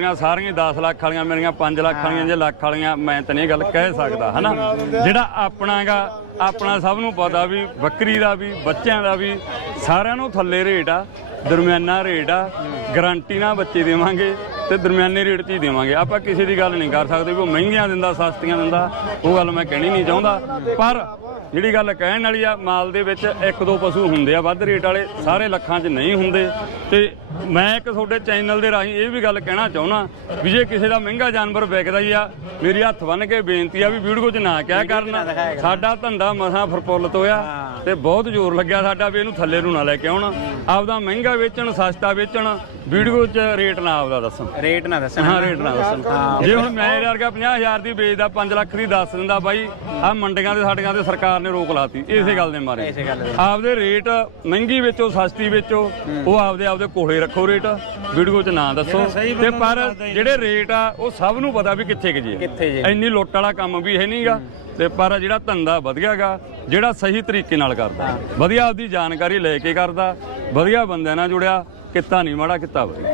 ਮੇਰੀਆਂ ਸਾਰੀਆਂ 10 ਲੱਖ ਵਾਲੀਆਂ ਮੇਰੀਆਂ 5 ਲੱਖ ਵਾਲੀਆਂ ਜੇ ਲੱਖ ਵਾਲੀਆਂ ਮੈਂ ਤਾਂ ਨਹੀਂ ਗੱਲ ਕਹਿ ਸਕਦਾ ਹਨਾ? ਜਿਹੜਾ ਆਪਣਾਗਾ ਆਪਣਾ ਸਭ ਨੂੰ ਪਤਾ ਵੀ ਬੱਕਰੀ ਦਾ ਵੀ ਬੱਚਿਆਂ ਦਾ ਵੀ ਸਾਰਿਆਂ ਨੂੰ ਥੱਲੇ ਰੇਟ ਆ ਦਰਮਿਆਨਾ ਰੇਟ ਆ ਗਾਰੰਟੀ ਨਾਲ ਬੱਚੇ ਦੇਵਾਂਗੇ ਤੇ ਦਰਮਿਆਨੇ ਰੇਟ 'ਚ ਹੀ ਦੇਵਾਂਗੇ। ਆਪਾਂ ਕਿਸੇ ਦੀ ਗੱਲ ਨਹੀਂ ਕਰ ਸਕਦੇ ਵੀ ਉਹ ਮਹਿੰਗੀਆਂ ਦਿੰਦਾ ਸਸਤੀਆਂ ਦਿੰਦਾ ਉਹ ਗੱਲ ਮੈਂ ਕਹਿਣੀ ਨਹੀਂ ਚਾਹੁੰਦਾ। ਪਰ ਜਿਹੜੀ ਗੱਲ ਕਹਿਣ ਵਾਲੀ ਆ ਮਾਲ ਦੇ ਵਿੱਚ ਇੱਕ ਦੋ ਪਸ਼ੂ ਹੁੰਦੇ ਆ ਵੱਧ ਰੇਟ ਵਾਲੇ ਸਾਰੇ ਲੱਖਾਂ 'ਚ ਨਹੀਂ ਹੁੰਦੇ। ਤੇ ਮੈਂ ਇੱਕ ਤੁਹਾਡੇ ਚੈਨਲ ਦੇ ਰਾਹੀਂ ਇਹ ਵੀ ਗੱਲ ਕਹਿਣਾ ਚਾਹੁੰਦਾ ਵੀ ਜੇ ਕਿਸੇ ਦਾ ਮਹਿੰਗਾ ਜਾਨਵਰ ਵਿਕਦਾ ਹੀ ਆ ਮੇਰੀ ਹੱਥ ਬੰਨ ਕੇ ਬੇਨਤੀ ਆ ਵੀ ਵੀਡੀਓ 'ਚ ਨਾ ਕਿਆ ਕਰਨਾ। ਸਾਡਾ ਧੰਦਾ ਮਸਾਂ ਫਰਪੁੱਲਤ ਹੋਇਆ ਤੇ ਬਹੁਤ ਜ਼ੋਰ ਲੱਗਿਆ ਸਾਡਾ ਵੀ ਇਹਨੂੰ ਥੱਲੇ ਨੂੰ ਨਾ ਲੈ ਕੇ ਆਉਣ। ਆਪਦਾ ਮਹਿੰਗਾ ਵੇਚਣ ਸਸਤਾ ਵੇਚਣ ਵੀਡੀਓ 'ਚ ਰੇਟ ਨਾ ਆਪਦਾ ਦੱਸਣ। ਰੇਟ ਨਾ ਦੱਸਣਾ। ਹਾਂ ਰੇਟ ਨਾ ਦੱਸਣ। ਜੇ ਹੁਣ ਮੈਂ ਵਰਗਾ 50000 ਦੀ ਵੇਚਦਾ 5 ਲੱਖ ਦੀ ਦੱਸ ਦਿੰਦਾ ਬਾਈ ਆ ਮੰਡੀਆਂ ਦੇ ਸਾਡੀਆਂ ਤੇ ਸਰਕਾਰ ਨੇ ਰੋਕ ਲਾਤੀ। ਇਸੇ ਗੱਲ ਦੇ ਮਾਰੇ। ਆਪਦੇ ਰੇਟ ਮਹਿੰਗੀ ਵੇਚੋ ਸਸਤੀ ਵੇਚੋ ਉਹ ਆਪਦੇ ਆਪਦੇ ਕੋਲੇ ਰੱਖੋ ਰੇਟ ਵੀਡੀਓ 'ਚ ਨਾ ਦੱਸੋ। ਤੇ ਪਰ ਜਿਹੜੇ ਰੇਟ ਆ ਉਹ ਸਭ ਨੂੰ ਪਤਾ ਵੀ ਕਿੱਥੇ ਕਿ ਜੀ ਕਿੱਥੇ ਜੇ ਇੰਨੀ ਲੁੱਟ ਵਾਲਾ ਕੰਮ ਵੀ ਹੈ ਨਹੀਂਗਾ। ਤੇ ਪਰ ਜਿਹੜਾ ਧੰਦਾ ਵਧੀਆਗਾ ਜਿਹੜਾ ਸਹੀ ਤਰੀਕੇ ਨਾਲ ਕਰਦਾ। ਵਧੀਆ ਆਪਦੀ ਜਾਣਕਾਰੀ ਲੈ ਕੇ ਕਰਦਾ। ਵਧੀਆ ਬੰਦਿਆਂ ਨਾਲ ਜੁੜਿਆ ਕਿੱਤਾ ਨਹੀਂ ਮਾੜਾ ਕਿੱਤਾ ਵਧੀਆ।